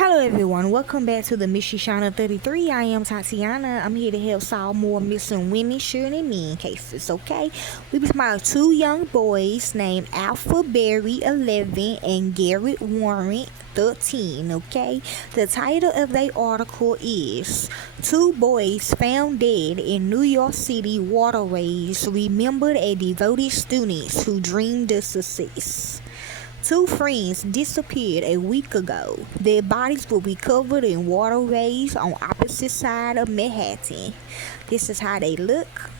Hello everyone, welcome back to the Mystery Shiner 33. I am Tatiana. I'm here to help solve more missing women, shooting and men cases, okay? We be about two young boys named Alpha Berry 11 and Garrett Warren 13, okay? The title of their article is Two Boys Found Dead in New York City Waterways Remembered a Devoted Students Who Dreamed of Success. Two friends disappeared a week ago. Their bodies were recovered in waterways on opposite side of Manhattan. This is how they look.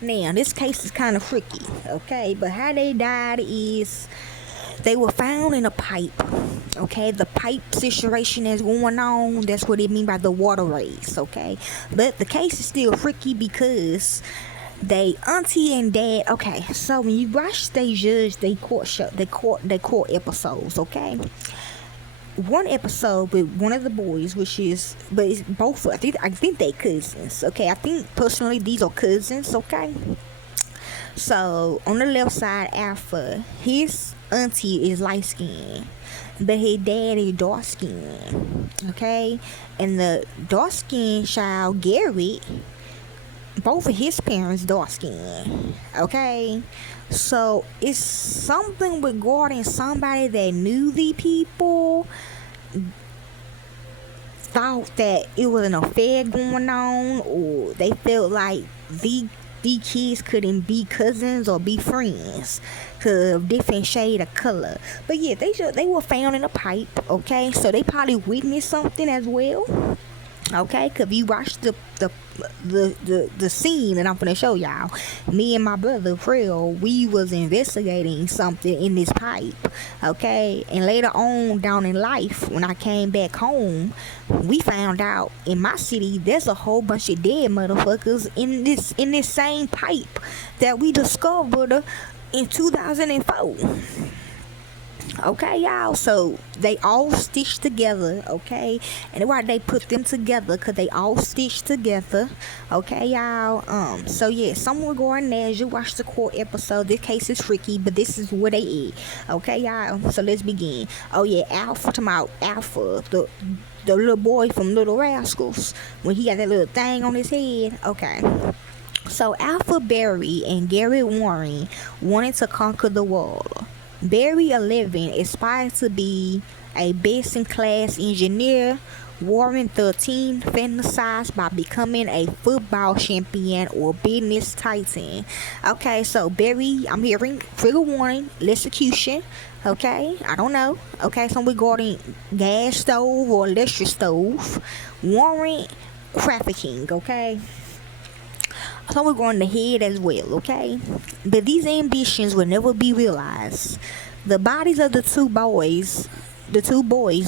Now, this case is kind of freaky, okay? But how they died is they were found in a pipe, okay? The pipe situation is going on. That's what they mean by the waterways, okay? But the case is still freaky because they auntie and dad. Okay, so when you watch they judge they court show they court episodes, okay, one episode with one of the boys, which is, but it's both, I think they cousins, okay. I think personally these are cousins, okay. So on the left side, Alpha, his auntie is light skinned, but his dad is dark skinned, okay. And the dark skinned child, Garrett, both of his parents dark skinned, okay. So it's something regarding somebody that knew the people, thought that it was an affair going on, or they felt like the kids couldn't be cousins or be friends because of different shade of color. But yeah, they were found in a pipe, okay. So they probably witnessed something as well, okay. Cause you watch the scene that I'm gonna show y'all. Me and my brother Fred, we was investigating something in this pipe, okay. And later on down in life, when I came back home, we found out in my city there's a whole bunch of dead motherfuckers in this same pipe that we discovered in 2004. Okay, y'all. So they all stitched together, okay. And why they put them together? Cause they all stitched together, okay, y'all. So yeah, somewhere going there. As you watch the court episode, this case is freaky, but this is where they is, okay, y'all. So let's begin. Oh yeah, Alpha, the little boy from Little Rascals, when he got that little thing on his head, okay. So Alpha Berry and Garrett Warren wanted to conquer the world. Berry 11 aspired to be a best-in-class engineer. Warren 13 fantasized by becoming a football champion or business titan. Okay, so Berry, I'm hearing trigger warning, electrocution. Okay, I don't know. Okay, so regarding gas stove or electric stove. Warren, trafficking. Okay. So we're going to head as well, okay? But these ambitions will never be realized. The bodies of the two boys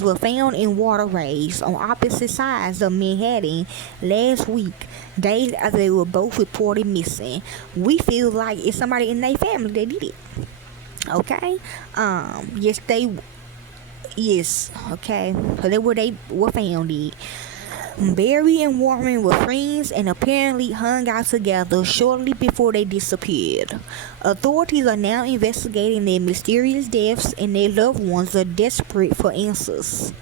were found in waterways on opposite sides of Manhattan last week, days after they were both reported missing. We feel like it's somebody in their family that did it. Okay? Yes, okay. So they were found it. Berry and Warren were friends and apparently hung out together shortly before they disappeared. Authorities are now investigating their mysterious deaths, and their loved ones are desperate for answers.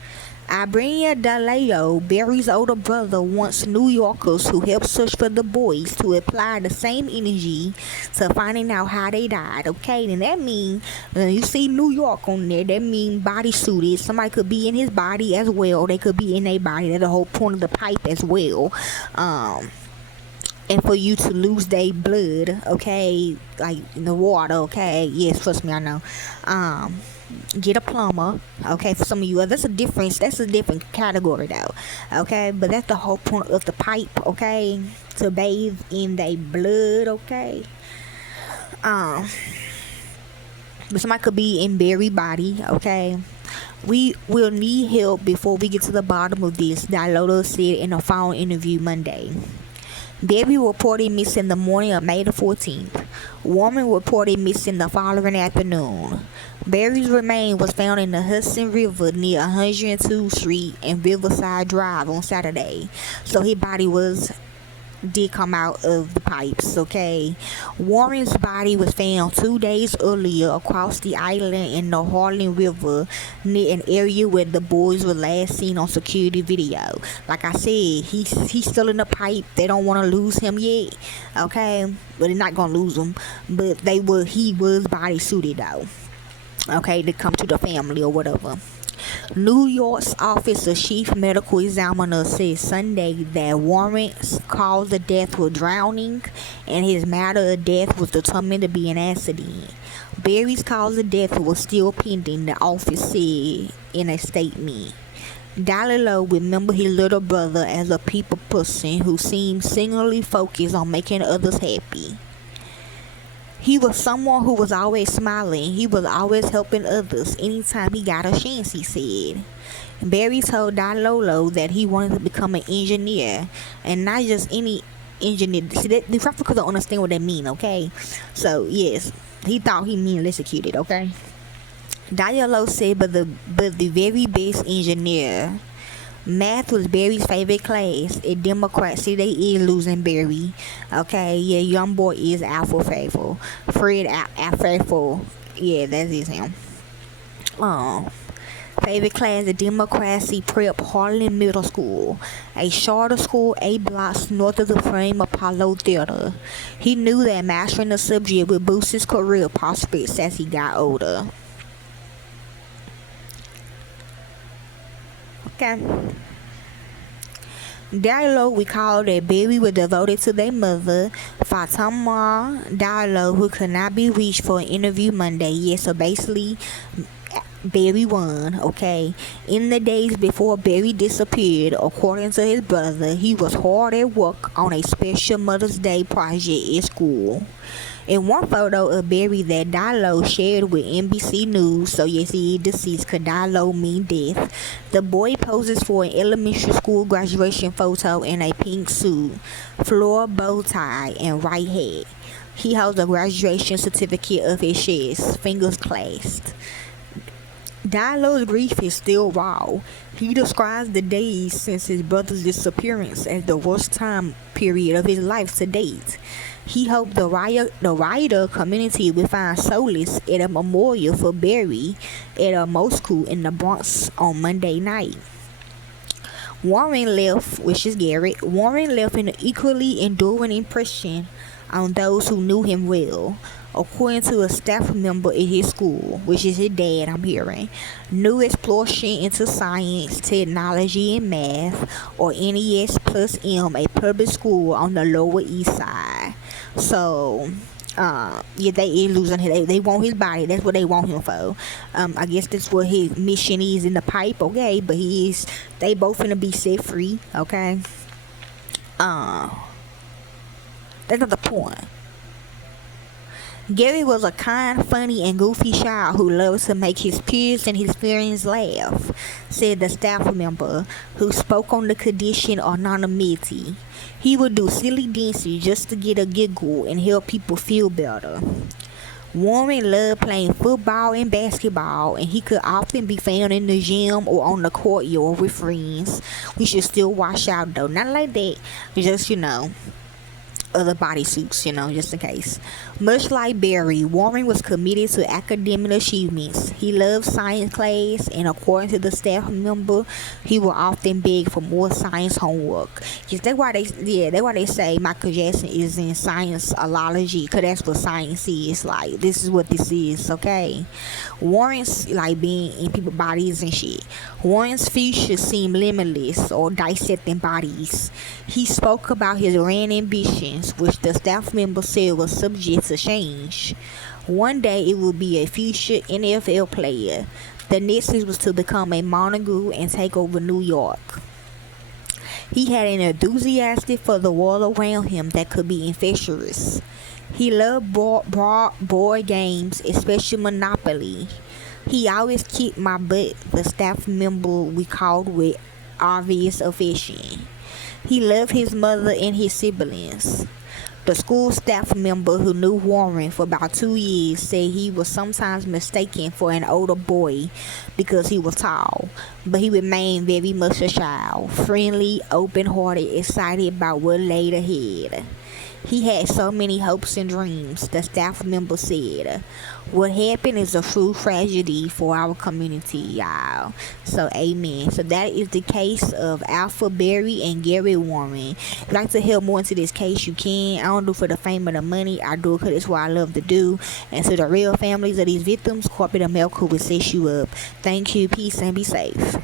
Ibrania Daleo, Berry's older brother, wants New Yorkers who help search for the boys to apply the same energy to finding out how they died, okay? And that means, when you see New York on there, that means bodysuited. Somebody could be in his body as well. They could be in their body. That's the whole point of the pipe as well. And for you to lose their blood, okay? Like in the water, okay? Yes, trust me, I know. Get a plumber, okay. For some of you, that's a different category though, okay. But that's the whole point of the pipe, okay, to bathe in their blood, okay. But somebody could be in Barry's body, okay. We will need help before we get to the bottom of this, Dalota said in a phone interview Monday. Berry reported missing the morning of May the 14th. Warren reported missing the following afternoon. Berry's remain was found in the Hudson River near 102nd Street and Riverside Drive on Saturday. So his body was did come out of the pipes, okay? Warren's body was found 2 days earlier across the island in the Harlem River, near an area where the boys were last seen on security video. Like I said, he's still in the pipe. They don't want to lose him yet, okay? But they're not gonna lose him. But he was body suited though, okay, to come to the family or whatever. New York's Office of Chief Medical Examiner said Sunday that Warren's cause of death was drowning and his matter of death was determined to be an accident. Barry's cause of death was still pending, the office said in a statement. Dalilo remembered his little brother as a people person who seemed singularly focused on making others happy. He was someone who was always smiling. He was always helping others anytime he got a chance, he said. Barry told Dalolo that he wanted to become an engineer, and not just any engineer. See, the Officals don't understand what that mean, okay? So, yes, he thought he mean electrocuted, okay? Dalolo said, but the very best engineer. Math was Barry's favorite class. A Democrat, see, they is losing Barry. Okay, yeah, young boy is Alpha Faithful. Fred Faithful. Yeah, that is him. Favorite class, the Democracy Prep Harlem Middle School, a charter school 8 blocks north of the frame Apollo Theater. He knew that mastering the subject would boost his career prospects as he got older. Okay. Diallo recalled that Barry was devoted to their mother, Fatima Diallo, who could not be reached for an interview Monday. Yeah, so basically, Barry won, okay? In the days before Barry disappeared, according to his brother, he was hard at work on a special Mother's Day project at school. In one photo of Barry that Diallo shared with NBC News, so yes, he is deceased, because Diallo mean death, the boy poses for an elementary school graduation photo in a pink suit, floral bow tie, and white hat. He holds a graduation certificate of his chest, fingers clasped. Diallo's grief is still raw. He describes the days since his brother's disappearance as the worst time period of his life to date. He hoped the writer community would find solace at a memorial for Barry at a mosque in the Bronx on Monday night. Warren left, which is Garrett, Warren left an equally enduring impression on those who knew him well. According to a staff member at his school, which is his dad, I'm hearing, new exploration into science, technology, and math, or NES plus M, a public school on the Lower East Side. So, yeah, they is losing him. They want his body. That's what they want him for. I guess that's what his mission is in the pipe, okay? But they both gonna be set free, okay? That's not the point. Gary was a kind, funny, and goofy child who loved to make his peers and his friends laugh, said the staff member, who spoke on the condition of anonymity. He would do silly dances just to get a giggle and help people feel better. Warren loved playing football and basketball, and he could often be found in the gym or on the courtyard with friends. We should still watch out though. Not like that, just, other bodysuits, just in case. Much like Barry, Warren was committed to academic achievements. He loved science class, and according to the staff member, he would often beg for more science homework. Cause that's why they say Michael Jackson is in science-ology, because that's what science is. Like, this is what this is, okay? Warren's, being in people's bodies and shit. Warren's future seemed limitless, or dissecting bodies. He spoke about his grand ambitions, which the staff member said was subject to change. One day it would be a future NFL player. The next was to become a monarch and take over New York. He had an enthusiasm for the world around him that could be infectious. He loved board games, especially Monopoly. He always kicked my butt, the staff member recalled with obvious affection. He loved his mother and his siblings. The school staff member who knew Warren for about 2 years said he was sometimes mistaken for an older boy because he was tall, but he remained very much a child, friendly, open-hearted, excited about what laid ahead. He had so many hopes and dreams, the staff member said. What happened is a true tragedy for our community, y'all. So, amen. So, that is the case of Alpha Berry and Gary Warren. If you'd like to help more into this case, you can. I don't do it for the fame or the money. I do it because it's what I love to do. And to the real families of these victims, corporate America will set you up. Thank you. Peace and be safe.